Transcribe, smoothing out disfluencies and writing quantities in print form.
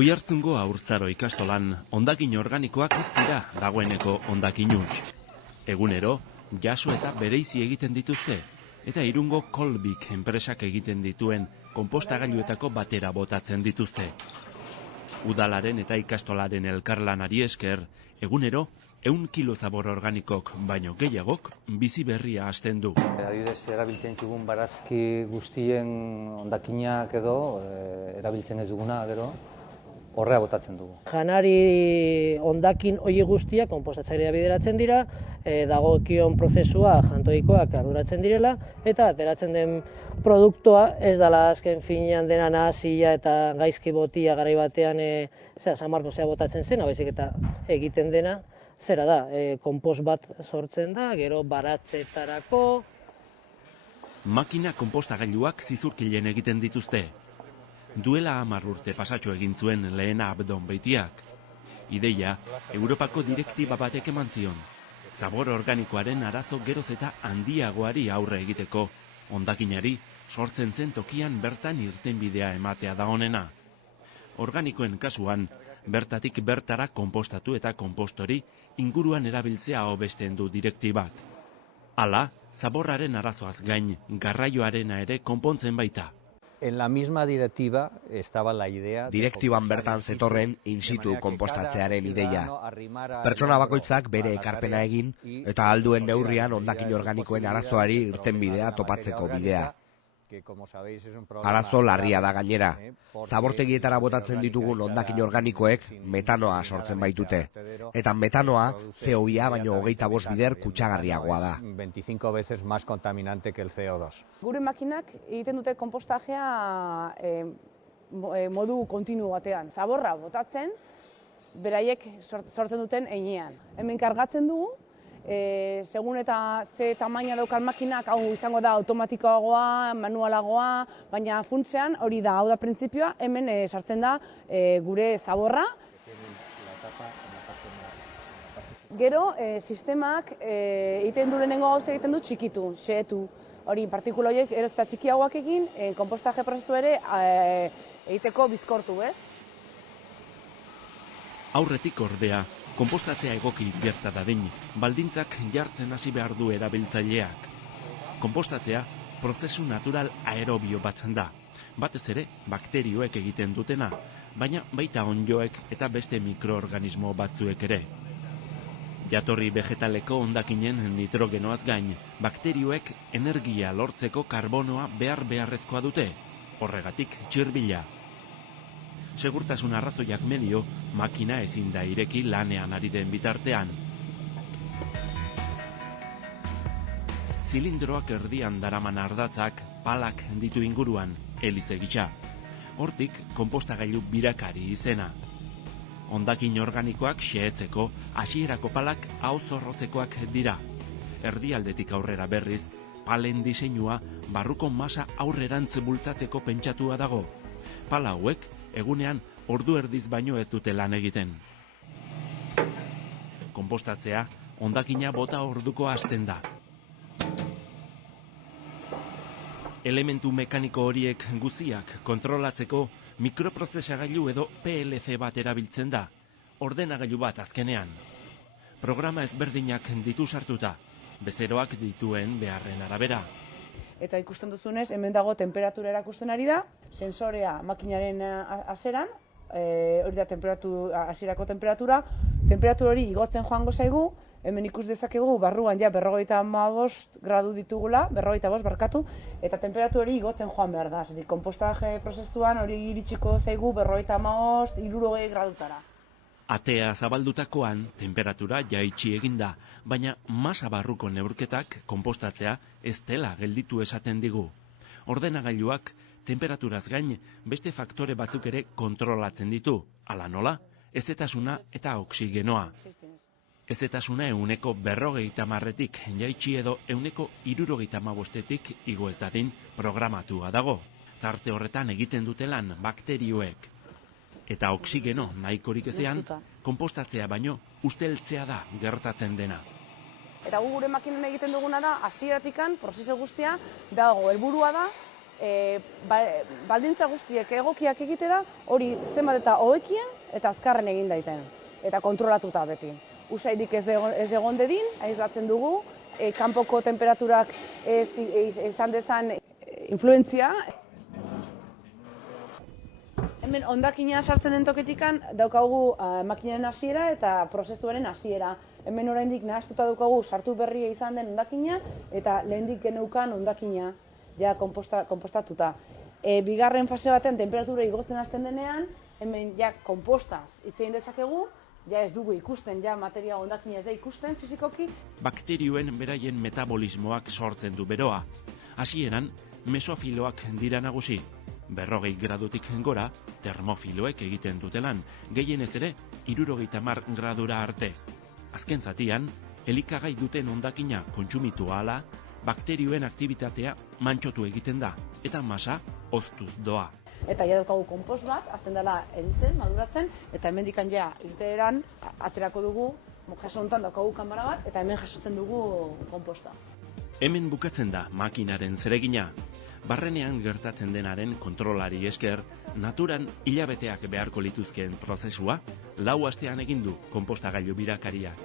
Oiartzungo Haurtzaro ikastolan hondakin organikoak ez dira dagoeneko hondakin huts. Egunero, jaso eta bereizi egiten dituzte, eta Irungo Kolbik enpresak egiten dituen konpostagailuetako batera botatzen dituzte. Udalaren eta ikastolaren elkarlanari esker, egunero, 100 kilo zabor organikok baino gehiagok bizi berria hasten du. Adibidez, erabiltzen dugun barazki guztien hondakinak edo, erabiltzen ez duguna gero, horrea botatzen dugu. Janari hondakin hori guztiak konpostatzailera bideratzen dira, dagokion prozesua jantoikoak arduratzen direla, eta ateratzen den produktua ez dela azken finean dena nahasia eta gaizki botia garai batean samarkozea botatzen zen, baizik eta egiten dena, zera da, konpost bat sortzen da, gero baratzetarako. Makina konpostagailuak zizurkilen egiten dituzte. Duela 10 urte pasatxo egin zuen lehena Abdon Beitiak. Ideia, Europako direktiba batek eman zion. Zabor organikoaren arazo geroz eta handiagoari aurre egiteko, hondakinari sortzen zen tokian bertan irtenbidea ematea da honena. Organikoen kasuan, bertatik bertara konpostatu eta konpostori inguruan erabiltzea hobesten du direktibak. Hala, zaborraren arazoaz gain, garraioarena ere konpontzen baita. En la misma directiva estaba la idea... Direktiban bertan zetorren in situ konpostatzearen ideia. Pertsona bakoitzak bere ekarpena egin eta alduen neurrian hondakin organikoen arazoari irtenbidea topatzeko bidea. Arazo larria da gainera. Zabortegietara botatzen ditugun hondakin organikoek metanoa sortzen baitute. Eta metanoa CO2 baino 25 bider kutsagarriagoa da. 25 veces más contaminante que el CO2. Gure makinak egiten dute konpostajea modu kontinu batean. Zaborra botatzen, beraiek sortzen duten heinean. Hemen kargatzen dugu, segun eta ze tamaina daukan makinak, hau izango da automatikoagoa, manualagoa, baina funtsean hori da, hau da printzipioa, hemen sartzen da gure zaborra. Gero, sistemak egiten du lehenengo gauza egiten du txikitu, xehetu. Hori, partikula horiek eroz eta txikiagoak egin, konpostaje prozesu ere egiteko bizkortu, ez? Aurretik ordea, konpostatzea egoki gerta dadin, baldintzak jartzen hasi behar du erabiltzaileak. Konpostatzea prozesu natural aerobio bat da, batez ere bakterioek egiten dutena, baina baita onddoek eta beste mikroorganismo batzuek ere. Jatorri vegetaleko hondakinen nitrogenoaz gain, bakterioek energia lortzeko karbonoa beharrezkoa dute, horregatik txirbila. Segurtasun arrazoiak medio, makina ezin da ireki lanean ari den bitartean. Zilindroak erdian daraman ardatzak palak ditu inguruan, helize gisa. Hortik konpostagailu birakari izena. Hondakin organikoak xehetzeko, hasierako palak hau zorrotzekoak dira. Erdialdetik aurrera berriz, palen diseinua barruko masa aurrerantz bultzatzeko pentsatua dago. Pala hauek, egunean ordu erdiz baino ez dute lan egiten. Konpostatzea, hondakina bota orduko hasten da. Elementu mekaniko horiek guziak kontrolatzeko mikroprozesagailu edo PLC bat erabiltzen da, ordenagailu bat azkenean. Programa ezberdinak ditu sartuta, bezeroak dituen beharren arabera. Eta ikusten duzunez, hemen dago temperatura erakusten ari da, sensorea makinaren hasieran, hori da hasierako temperatura hori igotzen joango zaigu, hemen ikus dezakegu barruan ja 55 gradu ditugula, 55 barkatu, eta temperatura hori igotzen joan behar da. Konpostaje prozesuan hori iritsiko zaigu 55, 60 gradutara. Atea zabaldutakoan, temperatura jaitsi eginda, baina masa barruko neurketak konpostatzea ez dela gelditu esaten digu. Ordenagailuak temperaturaz gain beste faktore batzuk ere kontrolatzen ditu, hala nola, ezetasuna eta oksigenoa. Ezetasuna 150-etik jaitsi edo 165-etik igo ez dadin programatua dago. Tarte horretan egiten dute lan bakterioek. Eta oksigeno nahikorik ezean, konpostatzea baino usteltzea da gertatzen dena. Eta gure makinen egiten duguna da, hasieratikan prozesu guztia dago, helburua da, baldintza guztiek egokiak egitera, hori zenbat eta hobekien eta azkarren egin daiten, eta kontrolatuta beti. Usairik ez egon dedin, aislatzen dugu, kanpoko temperaturak izan dezan influentzia. Hemen hondakina sartzen den toketikan daukagu makinaren hasiera eta prozesuaren hasiera. Hemen oraindik nahastuta daukagu sartu berria izan den hondakina eta lehendik geneukan hondakina ja konpostatuta. Bigarren fase batean temperatura igotzen hasten denean, hemen ja konpostaz hitz egin dezakegu, ja ez dugu ikusten, ja materia hondakina ez da ikusten fizikoki. Bakterioen beraien metabolismoak sortzen du beroa. Hasieran, mesofiloak dira nagusi. 40 gradutik gora, termofiloek egiten dutelan, gehienez ere, 70 gradura arte. Azken zatian, elikagai duten hondakina kontsumitu ahala, bakterioen aktibitatea mantxotu egiten da, eta masa hoztuz doa. Eta ja daukagu konpost bat, azten dela eritzen, maduratzen, eta hemendikan ja irteeran aterako dugu, kasu honetan daukagu kamara bat, eta hemen jasotzen dugu konposta. Hemen bukatzen da makinaren zeregina. Barrenean gertatzen denaren kontrolari esker, naturan hilabeteak beharko lituzkeen prozesua, 4 astean egin du konpostagailu birakariak.